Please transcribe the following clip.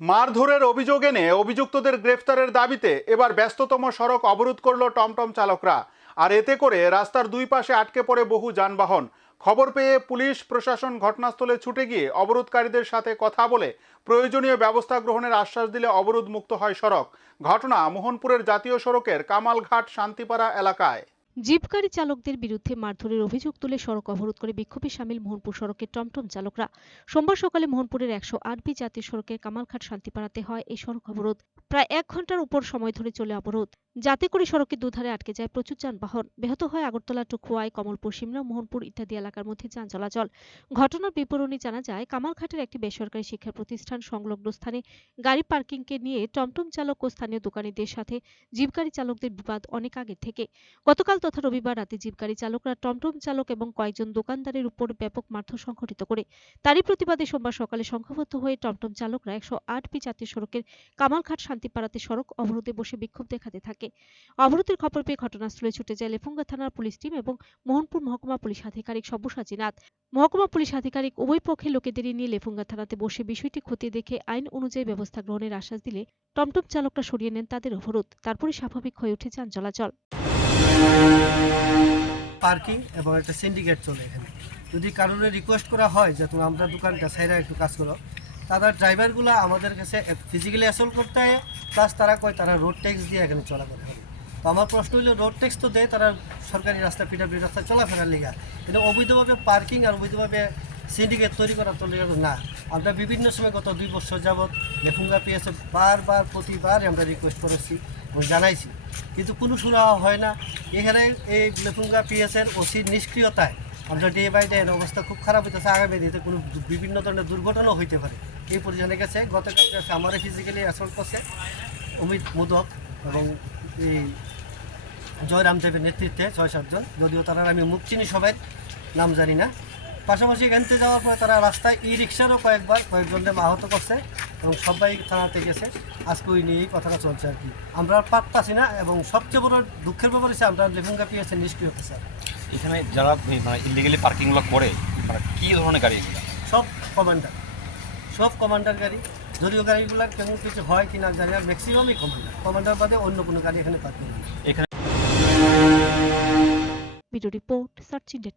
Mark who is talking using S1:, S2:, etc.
S1: মারধরের অভিযোগ এনে অভিযুক্তদের গ্রেফতারের দাবিতে এবার ব্যস্ততম সড়ক অবরোধ করল টমটম চালকরা। আর এতে করে রাস্তার দুই পাশে আটকে পড়ে বহু যানবাহন। খবর পেয়ে পুলিশ, প্রশাসন ঘটনাস্থলে ছুটে গিয়ে অবরোধকারীদের সাথে কথা বলে প্রয়োজনীয় ব্যবস্থা গ্রহণের আশ্বাস দিলে অবরোধ মুক্ত হয় সড়ক। ঘটনা মোহনপুরের জাতীয় সড়কের কামালঘাট শান্তিপাড়া এলাকায়।
S2: জিপগাড়ি চালকদের বিরুদ্ধে মারধরের অভিযোগ তুলে সড়ক অবরোধ করে বিক্ষোভে সামিল মোহনপুর সড়কের টমটম চালকরা। সোমবার সকালে মোহনপুরের একশো আট বি জাতীয় সড়কের কামালঘাট শান্তিপাড়াতে হয় এই সড়ক অবরোধ। প্রায় এক ঘণ্টার উপর সময় ধরে চলে অবরোধ। যাতে করে সড়কের দুধারে আটকে যায় প্রচুর যানবাহন। ব্যাহত হয় আগরতলা টু খোয়াই কমলপুর, সিমলা, মোহনপুর ইত্যাদি এলাকার মধ্যে যান চলাচল। ঘটনার বিবরণী জানা যায়, কামালঘাটের একটি বেসরকারি শিক্ষা প্রতিষ্ঠান সংলগ্ন স্থানে গাড়ি পার্কিংকে নিয়ে টমটম চালক ও স্থানীয় দোকানীদের সাথে জিপগাড়ি চালকদের বিবাদ অনেক আগে থেকে। গতকাল তথা রবিবার রাতে জিপগাড়ি চালকরা টমটম চালক এবং কয়েকজন দোকানদারের উপর ব্যাপক মারধর সংঘটিত করে। তারই প্রতিবাদে সোমবার সকালে সংঘবদ্ধ হয়ে টমটম চালকরা একশো আট বি জাতীয় সড়কের কামালঘাট শান্তিপাড়াতে সড়ক অবরোধে বসে বিক্ষোভ দেখাতে থাকে। অবরোধের খবর পেয়ে ঘটনাস্থলে ছুটে যায় লেফুঙ্গা থানার পুলিশ টিম এবং মোহনপুর মহকুমা পুলিশ আধিকারিক সব্যসাচী নাথ। মহকুমা পুলিশ আধিকারিক উভয় পক্ষের লোকেদেরই নিয়ে লেফুঙ্গা থানাতে বসে বিষয়টি খতিয়ে দেখে আইন অনুযায়ী ব্যবস্থা গ্রহণের আশ্বাস দিলে টমটম চালকরা সরিয়ে নেন তাদের অবরোধ। তারপরে স্বাভাবিক হয়ে উঠে যান চলাচল।
S3: পার্কিং এবং একটা সিন্ডিকেট চলে এখানে। যদি কারোর রিকোয়েস্ট করা হয় যে তুমি আমরা দোকানটা সাইডে একটু কাজ করো তাদের ড্রাইভারগুলো আমাদের কাছে ফিজিক্যালি অ্যাসল্ট করতে হয় প্লাস তারা কয় তারা রোড ট্যাক্স দিয়ে এখানে চলাফেরা হবে তো আমার প্রশ্ন হলো রোড ট্যাক্স তো দেয়, তারা সরকারি রাস্তা পিডাব্লিউ রাস্তা চলাফেরার লিগা। কিন্তু অবৈধভাবে পার্কিং আর অবৈধভাবে সিন্ডিকেট তৈরি করা তো না। আমরা বিভিন্ন সময় গত দুই বছর যাবৎ লেফুঙ্গা পিএসএ বারবার প্রতিবার আমরা রিকোয়েস্ট করেছি এবং জানাইছি। কিন্তু কোনো সুরাহা হয় না। এখানে এই লেফুঙ্গা পিএসের ওসির নিষ্ক্রিয়তায় আমরা ডে বাই ডে অবস্থা খুব খারাপ হইতেছে। আগামী দিতে কোনো বিভিন্ন ধরনের দুর্ঘটনাও হইতে পারে। এই পরিজনে গেছে। গতকাল গেছে আমারও ফিজিক্যালি অ্যাসল্ট করছে অমিত মোদক এবং এই জয়রাম দেবের নেতৃত্বে ছয় সাতজন যদিও তারা আমি মুখ চিনি সবাই, নাম জানি না। পাশাপাশি এখানতে যাওয়ার পরে তারা রাস্তায় ই রিক্সারও কয়েকবার কয়েকজনকে আহত করছে এবং সবাই থানাতে গেছে। আজকে ওই নিয়েই কথাটা চলছে আর কি। আমরা পারতাছি না এবং সবচেয়ে বড় দুঃখের ব্যাপার হচ্ছে, আমরা লেফুঙ্গা পিএসে নিষ্ক্রিয় হচ্ছে
S4: এখানে যারা মানে পার্কিং পার্কিংগুলো করে মানে কী ধরনের গাড়ি এগুলো?
S3: সব কমান্ডার সব কমান্ডার গাড়ি। যদিও গাড়িগুলোর কেমন কিছু হয় কি না জানি না ম্যাক্সিমামই কমান্ডার কমান্ডার বাদে অন্য কোনো গাড়ি এখানে পার্কিং
S4: এখানে
S2: ভিডিও রিপোর্ট সার্চ ইন্ডিয়া